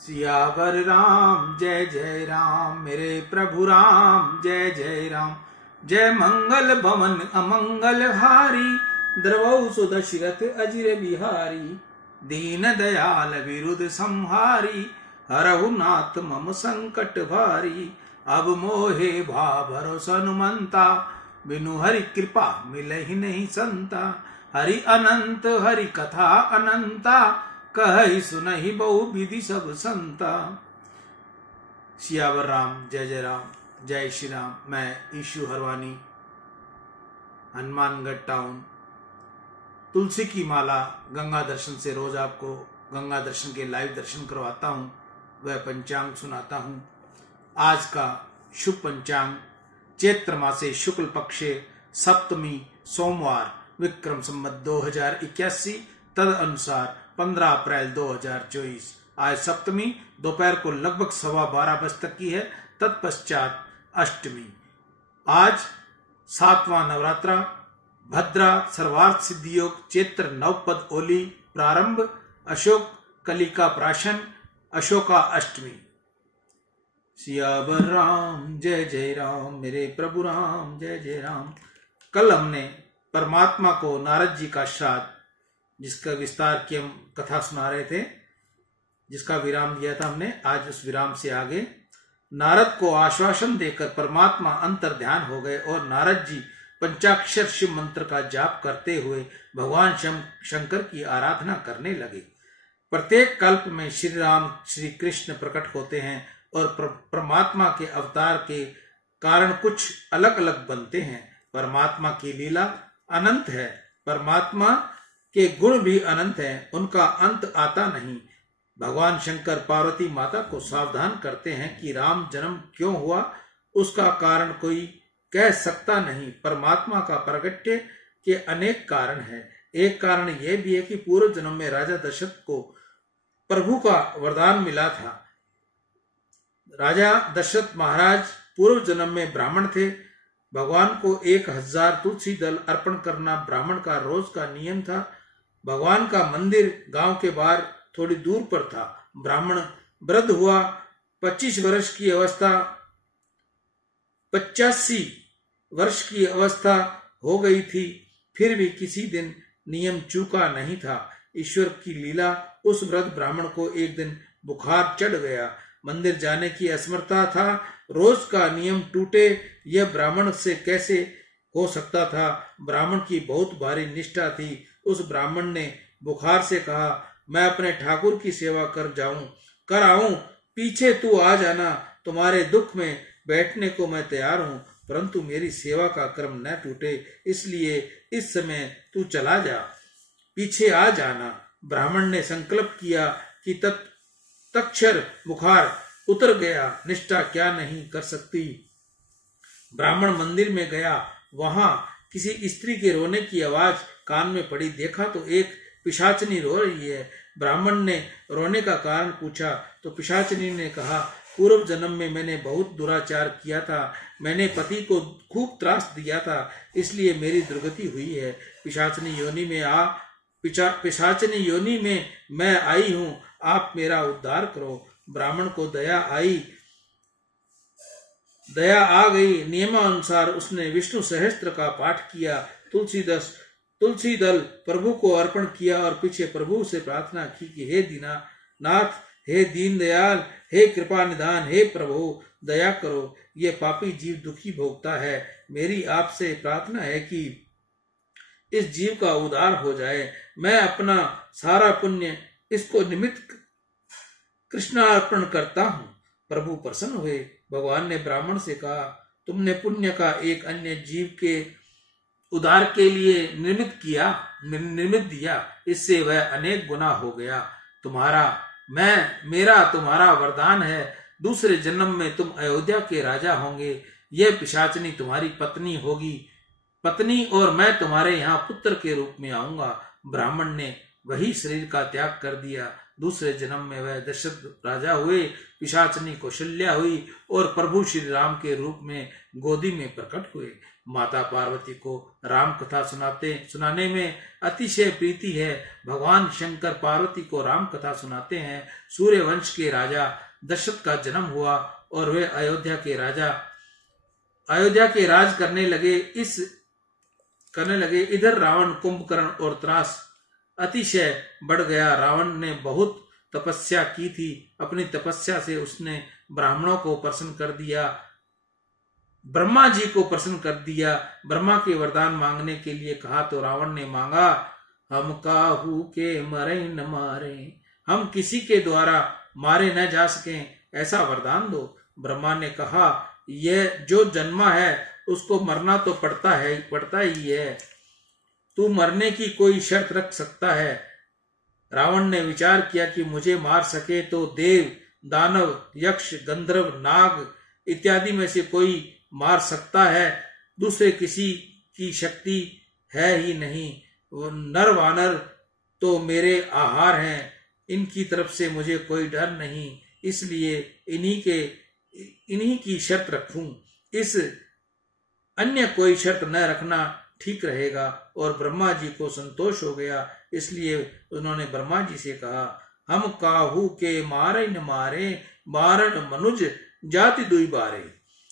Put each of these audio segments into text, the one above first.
सियावर राम जय जय राम, मेरे प्रभु राम जय जय राम। जय मंगल भवन अमंगल हारी, द्रवौ सुदशरथ अजिर बिहारी। दीन दयाल विरुद्ध संहारी, हरहु नाथ मम संकट भारी। अब मोहे भा भरोसा हनुमंता, बिनु हरि कृपा मिलहि नहीं संता। हरि अनंत हरि कथा अनंता, कहि सुनहि बहु विधि सब संता। सियावर राम जय जय राम, जय श्री राम। मैं ईशु हरवानी, हनुमानगढ़ टाउन। तुलसी की माला गंगा दर्शन से रोज आपको गंगा दर्शन के लाइव दर्शन करवाता हूँ, वह पंचांग सुनाता हूँ। आज का शुभ पंचांग चैत्र मासे शुक्ल पक्षे सप्तमी सोमवार, विक्रम संवत 2081, तद अनुसार 15 अप्रैल 2024। आज सप्तमी दोपहर को लगभग 12:15 बजे तक की है, तत्पश्चात अष्टमी। आज 7वां नवरात्रा, भद्रा सर्वार्थ सिद्धि योग, चैत्र नवपद ओली प्रारंभ, अशोक कलिका प्राशन, अशोका अष्टमी। सियावर राम जय जय राम, मेरे प्रभु राम जय जय राम। कल हमने परमात्मा को नारद जी का श्राद्ध, जिसका विस्तार की हम कथा सुना रहे थे, जिसका विराम दिया था हमने, आज उस विराम से आगे नारद को आश्वासन देकर परमात्मा अंतर ध्यान हो गए और नारद जी पंचाक्षर शिव मंत्र का जाप करते हुए भगवान शंकर की आराधना करने लगे। प्रत्येक कल्प में श्री राम श्री कृष्ण प्रकट होते हैं और परमात्मा के अवतार के कारण कुछ अलग अलग बनते हैं। परमात्मा की लीला अनंत है, परमात्मा के गुण भी अनंत हैं, उनका अंत आता नहीं। भगवान शंकर पार्वती माता को सावधान करते हैं कि राम जन्म क्यों हुआ, उसका कारण कोई कह सकता नहीं। परमात्मा का प्रगट्य के अनेक कारण हैं। एक कारण यह भी है कि पूर्व जन्म में राजा दशरथ को प्रभु का वरदान मिला था। राजा दशरथ महाराज पूर्व जन्म में ब्राह्मण थे। भगवान को 1000 तुलसी दल अर्पण करना ब्राह्मण का रोज का नियम था। भगवान का मंदिर गांव के बाहर थोड़ी दूर पर था। ब्राह्मण वृद्ध हुआ, 25 वर्ष की अवस्था 85 वर्ष की अवस्था हो गई थी, फिर भी किसी दिन नियम चूका नहीं था। ईश्वर की लीला, उस वृद्ध ब्राह्मण को एक दिन बुखार चढ़ गया, मंदिर जाने की असमर्था था। रोज का नियम टूटे, यह ब्राह्मण से कैसे हो सकता था। ब्राह्मण की बहुत भारी निष्ठा थी। उस ब्राह्मण ने बुखार से कहा, मैं अपने ठाकुर की सेवा कर आऊं, पीछे तू आ जाना, तुम्हारे दुख में बैठने को मैं तैयार हूं, परंतु मेरी सेवा का क्रम न टूटे, इसलिए इस समय तू चला जा, पीछे आ जाना। ब्राह्मण ने संकल्प किया कि तत्क्षण बुखार उतर गया। निष्ठा क्या नहीं कर सकती। ब्राह्मण मंदिर में गया, वहां किसी स्त्री के रोने की आवाज कान में पड़ी। देखा तो एक पिशाचनी रो रही है। ब्राह्मण ने रोने का कारण पूछा तो पिशाचनी ने कहा, पूर्व जन्म में मैंने बहुत दुराचार किया था, मैंने पति को खूब त्रास दिया था, इसलिए मेरी दुर्गति हुई है। पिशाचनी योनि में मैं आई हूं, आप मेरा उद्धार करो। ब्राह्मण को दया आ गई। नियमानुसार उसने विष्णु सहस्त्र का पाठ किया, तुलसी दल प्रभु को अर्पण किया और पीछे प्रभु से प्रार्थना की कि हे दीनानाथ, हे दीन दयाल, हे कृपा निधान, हे प्रभु दया करो, ये पापी जीव दुखी भोगता है। मेरी आपसे प्रार्थना है कि इस जीव का उद्धार हो जाए। मैं अपना सारा पुण्य इसको निमित्त कृष्णार्पण करता हूँ। प्रभु प्रसन्न हुए। भगवान ने ब्राह्मण से कहा, तुमने पुण्य का एक अन्य जीव के उद्धार के लिए निमित्त दिया, इससे वह अनेक गुना हो गया। मेरा तुम्हारा वरदान है, दूसरे जन्म में तुम अयोध्या के राजा होंगे। यह पिशाचनी तुम्हारी पत्नी होगी, और मैं तुम्हारे यहाँ पुत्र के रूप में आऊंगा। ब्राह्मण ने वही शरीर का त्याग कर दिया। दूसरे जन्म में वह दशरथ राजा हुए, पिशाचनी कौशल्या हुई और प्रभु श्री राम के रूप में गोदी में प्रकट हुए। माता पार्वती को राम कथा सुनाने में अतिशय प्रीति है। भगवान शंकर पार्वती को राम कथा सुनाते हैं। सूर्य वंश के राजा दशरथ का जन्म हुआ और वे अयोध्या के राज करने लगे। इधर रावण, कुंभकर्ण और त्रास अतिशय बढ़ गया। रावण ने बहुत तपस्या की थी। अपनी तपस्या से उसने ब्राह्मणों को प्रसन्न कर दिया, ब्रह्मा जी को प्रसन्न कर दिया। ब्रह्मा के वरदान मांगने के लिए कहा तो रावण ने मांगा, हम काहू के मरे न मारे, हम किसी के द्वारा मारे न जा सकें, ऐसा वरदान दो। ब्रह्मा ने कहा, यह जो जन्मा है उसको मरना तो पड़ता ही है। तू मरने की कोई शर्त रख सकता है। रावण ने विचार किया कि मुझे मार सके तो देव, दानव, यक्ष, गंधर्व, नाग इत्यादि में से कोई मार सकता है, दूसरे किसी की शक्ति है ही नहीं। वो नर वानर तो मेरे आहार हैं, इनकी तरफ से मुझे कोई डर नहीं, इसलिए इन्हीं की शर्त रखूं। इस अन्य कोई शर्त न रखना ठीक रहेगा। और ब्रह्मा जी को संतोष हो गया, इसलिए उन्होंने ब्रह्मा जी से कहा, हम काहू के मारे न मारे, मारण मनुज जाति दुई बारे।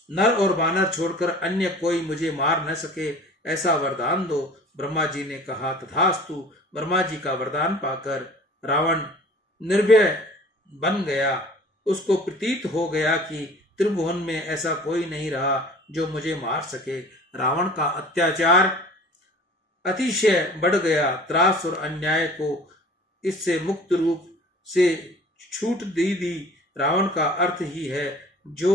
नर और वानर छोड़कर अन्य कोई मुझे मार न सके, ऐसा वरदान दो। ब्रह्मा जी ने कहा, तथास्तु। ब्रह्मा जी का वरदान पाकर रावण निर्भय बन गया। उसको प्रतीत हो गया कि त्रिभुवन में ऐसा कोई नहीं रहा जो मुझे मार सके। रावण का अत्याचार अतिशय बढ़ गया। त्रास और अन्याय को इससे मुक्त रूप से छूट दी। रावण का अर्थ ही है जो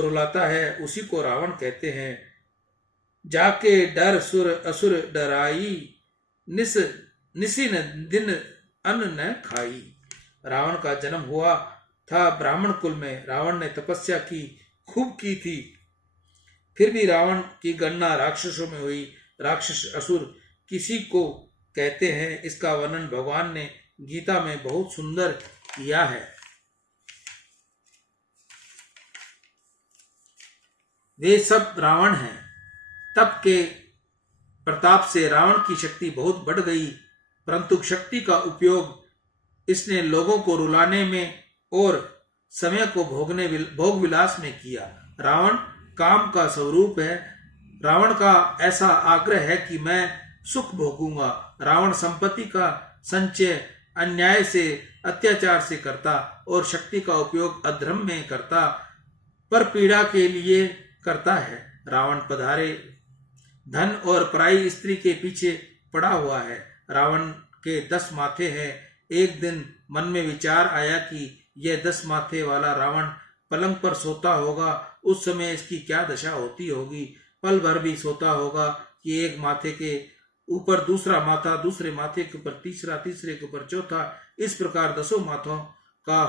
रुलाता है उसी को रावण कहते हैं। जाके डर सुर असुर डराई, निसिन दिन अन्न न खाई। रावण का जन्म हुआ था ब्राह्मण कुल में। रावण ने तपस्या खूब की थी, फिर भी रावण की गणना राक्षसों में हुई। राक्षस असुर किसी को कहते हैं, इसका वर्णन भगवान ने गीता में बहुत सुंदर किया है। वे सब रावण हैं। तप के प्रताप से रावण की शक्ति बहुत बढ़ गई, परंतु शक्ति का उपयोग इसने लोगों को रुलाने में और समय को भोग विलास में किया। रावण काम का स्वरूप है। रावण का ऐसा आग्रह है कि मैं सुख भोगूंगा। रावण संपत्ति का संचय अन्याय से, अत्याचार से करता और शक्ति का उपयोग अधर्म में करता, पर पीड़ा के लिए करता है। रावण पधारे धन और पराई स्त्री के पीछे पड़ा हुआ है। रावण के 10 माथे हैं। एक दिन मन में विचार आया कि यह 10 माथे वाला रावण पलंग पर सोता होगा, उस समय इसकी क्या दशा होती होगी। पल भर भी सोता होगा कि एक माथे के ऊपर दूसरा माथा, दूसरे माथे के ऊपर तीसरा, तीसरे के ऊपर चौथा, इस प्रकार 10 माथों का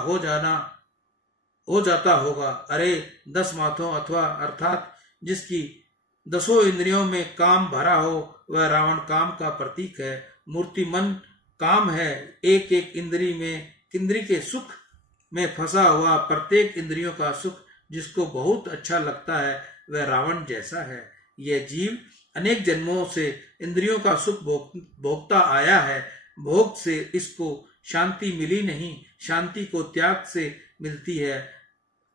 हो जाता होगा। अरे 10 माथों अथवा अर्थात जिसकी 10 इंद्रियों में काम भरा हो, वह रावण काम का प्रतीक है। मूर्ति मन काम है। एक एक इंद्री के सुख में फंसा हुआ प्रत्येक इंद्रियों का सुख जिसको बहुत अच्छा लगता है, वह रावण जैसा है। यह जीव अनेक जन्मों से इंद्रियों का सुख भोगता आया है। भोग से इसको शांति मिली नहीं, शांति को त्याग से मिलती है।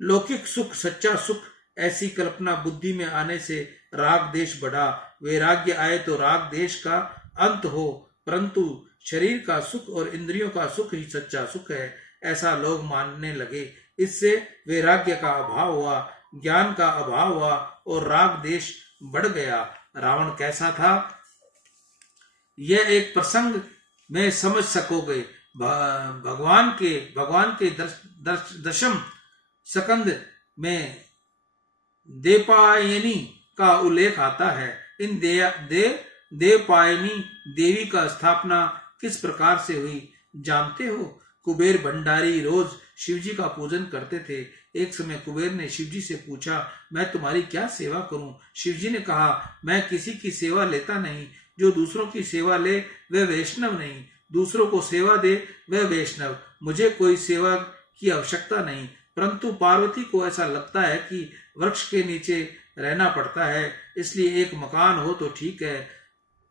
लौकिक सुख सच्चा सुख, ऐसी कल्पना बुद्धि में आने से राग देश बढ़ा। वैराग्य आए तो राग देश का अंत हो, परंतु शरीर का सुख और इंद्रियों का सुख ही सच्चा सुख है, ऐसा लोग मानने लगे। इससे वैराग्य का अभाव हुआ, ज्ञान का अभाव हुआ और राग देश बढ़ गया। रावण कैसा था, यह एक प्रसंग में समझ सकोगे। भगवान के दशम स्कंद में देवपायनी का उल्लेख आता है। इन देवपायनी देवी का स्थापना किस प्रकार से हुई जानते हो? कुबेर भंडारी रोज शिवजी का पूजन करते थे। एक समय कुबेर ने शिवजी से पूछा, मैं तुम्हारी क्या सेवा करूं? शिवजी ने कहा, मैं किसी की सेवा लेता नहीं, जो दूसरों की सेवा ले वह वैष्णव नहीं, दूसरों को सेवा दे वह वैष्णव। मुझे कोई सेवा की आवश्यकता नहीं, परंतु पार्वती को ऐसा लगता है कि वृक्ष के नीचे रहना पड़ता है, इसलिए एक मकान हो तो ठीक है।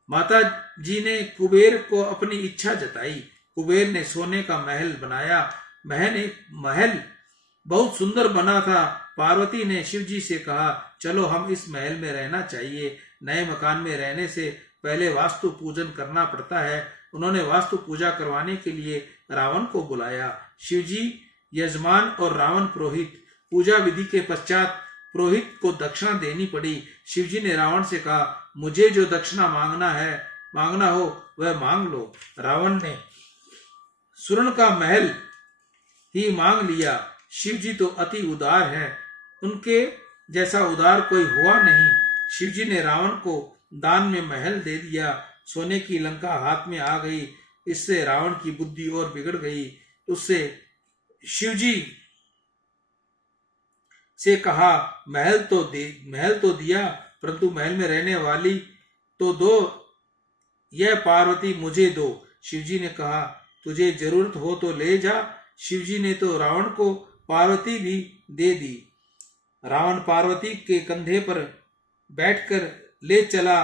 माता जी ने कुबेर को अपनी इच्छा जताई। कुबेर ने सोने का महल बनाया। महल बहुत सुंदर बना था। पार्वती ने शिव जी से कहा, चलो हम इस महल में रहना चाहिए। नए मकान में रहने से पहले वास्तु पूजन करना पड़ता है। उन्होंने वास्तु पूजा करवाने के लिए रावण को बुलाया। शिवजी यजमान और रावण पुरोहित। पूजा विधि के पश्चात पुरोहित को दक्षिणा देनी पड़ी। शिवजी ने रावण से कहा, मुझे जो दक्षिणा मांगना हो वह मांग लो। रावण ने स्वर्ण का महल ही मांग लिया। शिवजी तो अति उदार हैं, उनके जैसा उदार कोई हुआ नहीं। शिवजी ने रावण को दान में महल दे दिया। सोने की लंका हाथ में आ गई। इससे रावण की बुद्धि और बिगड़ गई। उससे शिवजी से कहा, महल तो दिया, परंतु महल में रहने वाली तो दो, यह पार्वती मुझे दो। शिवजी ने कहा, तुझे जरूरत हो तो ले जा। शिवजी ने तो रावण को पार्वती भी दे दी। रावण पार्वती के कंधे पर बैठकर ले चला।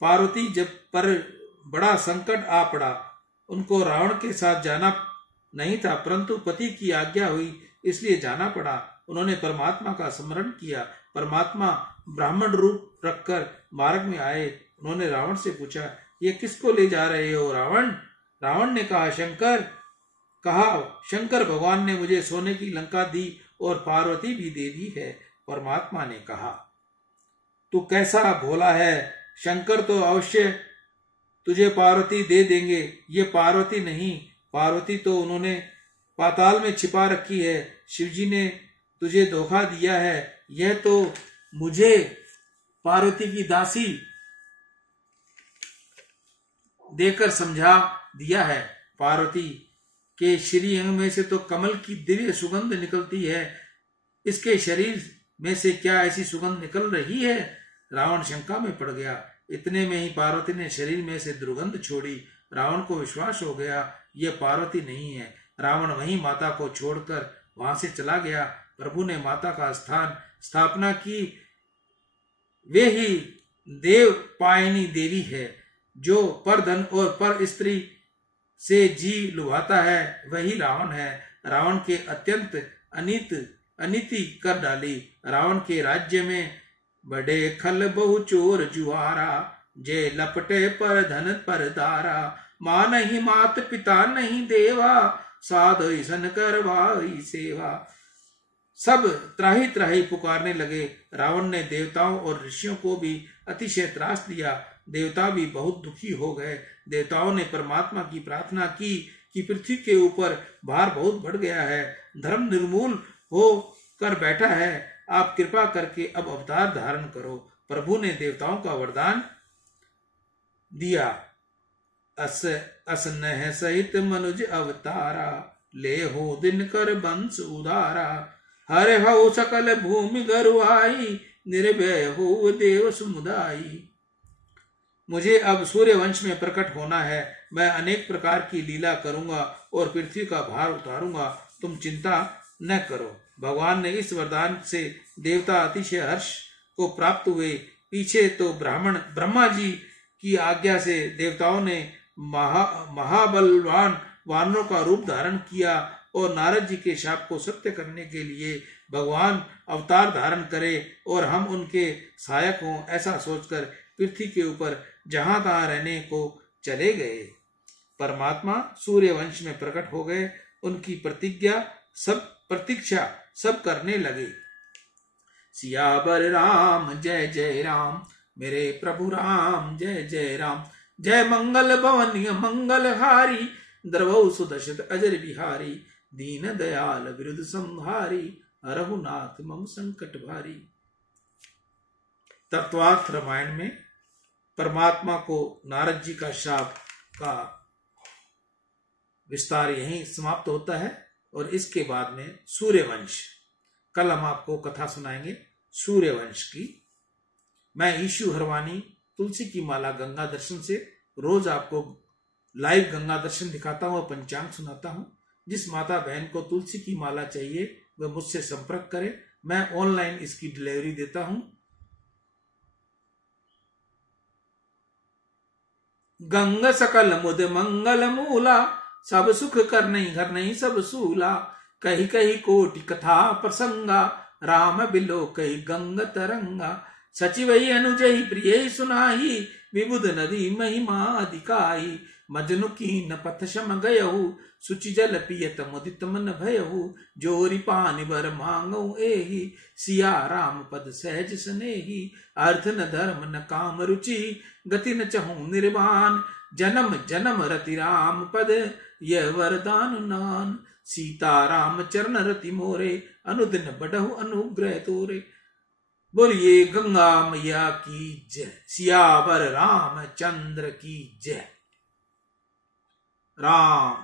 पार्वती जब पर बड़ा संकट आ पड़ा। उनको रावण के साथ जाना नहीं था, परंतु पति की आज्ञा हुई, इसलिए जाना पड़ा। उन्होंने परमात्मा का स्मरण किया। परमात्मा ब्राह्मण रूप रखकर मार्ग में आए। उन्होंने रावण से पूछा, ये किसको ले जा रहे हो रावण? रावण ने कहा, शंकर भगवान ने मुझे सोने की लंका दी और पार्वती भी दे दी है। परमात्मा ने कहा, तू कैसा भोला है, शंकर तो अवश्य तुझे पार्वती दे देंगे। ये पार्वती नहीं, पार्वती तो उन्होंने पाताल में छिपा रखी है। शिवजी ने तुझे धोखा दिया है। यह तो मुझे पार्वती की दासी देकर समझा दिया है। पार्वती के श्रीअंग में से तो कमल की दिव्य सुगंध निकलती है, इसके शरीर में से क्या ऐसी सुगंध निकल रही है? रावण शंका में पड़ गया। इतने में ही पार्वती ने शरीर में से दुर्गंध छोड़ी। रावण को विश्वास हो गया, यह पार्वती नहीं है। रावण वहीं माता को छोड़कर वहां से चला गया। प्रभु ने माता का स्थापना की। वे ही देव पायनी देवी है। जो पर धन और पर स्त्री से जी लुभाता है वही रावण है। रावण के अत्यंत अनिति कर डाली। रावण के राज्य में बड़े खल बहु चोर जुआरा, जे लपटे पर धन पर दारा। माँ नहीं मात पिता नहीं देवा, साध ईसन करवाई सेवा। सब त्राही त्राही पुकारने लगे। रावण ने देवताओं और ऋषियों को भी अतिशय त्रास दिया। देवता भी बहुत दुखी हो गए। देवताओं ने परमात्मा की प्रार्थना की कि पृथ्वी के ऊपर भार बहुत बढ़ गया है, धर्म निर्मूल हो कर बैठा है, आप कृपा करके अब अवतार धारण करो। प्रभु ने देवताओं का वरदान दिया, असनह सहित मनुज अवतारा, ले हो दिन कर बंश उदारा। हरे हो सकल भूमि गरुआई, निर्भय हो देव समुदाई। मुझे अब सूर्य वंश में प्रकट होना है। मैं अनेक प्रकार की लीला करूंगा और पृथ्वी का भार उतारूंगा, तुम चिंता न करो। भगवान ने इस वरदान से देवता अतिशय हर्ष को प्राप्त हुए। पीछे तो ब्रह्मा जी की आज्ञा से देवताओं ने महाबलवान वानरों का रूप धारण किया और नारद जी के शाप को सत्य करने के लिए भगवान अवतार धारण करे और हम उनके सहायक हों, ऐसा सोचकर पृथ्वी के ऊपर जहां तहां रहने को चले गए। परमात्मा सूर्य वंश में प्रकट हो गए। उनकी प्रतीक्षा सब करने लगे। सियावर राम जय जय राम, मेरे प्रभु राम जय जय राम। जय मंगल भवन मंगल हारी, द्रवौ सुदशत अजर बिहारी। दीन दयाल विरुद्ध संहारी, रघुनाथ मम संकट भारी। तत्वार्थ रामायण में परमात्मा को नारद जी का शाप का विस्तार यहीं समाप्त होता है और इसके बाद में सूर्यवंश, कल हम आपको कथा सुनाएंगे सूर्यवंश की। मैं ईशु हरवानी तुलसी की माला गंगा दर्शन से। रोज आपको लाइव गंगा दर्शन दिखाता हूँ और पंचांग सुनाता हूँ। जिस माता बहन को तुलसी की माला चाहिए वह मुझसे संपर्क करे, मैं ऑनलाइन इसकी डिलीवरी देता हूँ। गंग सकल मुद मंगल मूला, सब सुख कर नहीं घर नहीं सब सूला। कही कही कोटि कथा प्रसंगा, राम बिलो कही गंग तरंगा। सचिवई अनुजई प्रिय सुनाही, विबुध नदी महिमा अधिकाई। मजनु कीन पथ शम गयहु, सुचि जल पियत मुदित मन भयहु। जोरी पानि बर मांगौ एहि, सिया राम पद सहज सनेही। अर्थ न धर्म न काम रुचि, गति न चहु निर्वाण। जन्म जन्म रति राम पद, यह वरदान नान। सीता राम चरण रति मोरे, अनुदिन बढ़हु अनुग्रह तोरे। बोलिए गंगा मैया की जय, सियावर रामचंद्र की जय। राम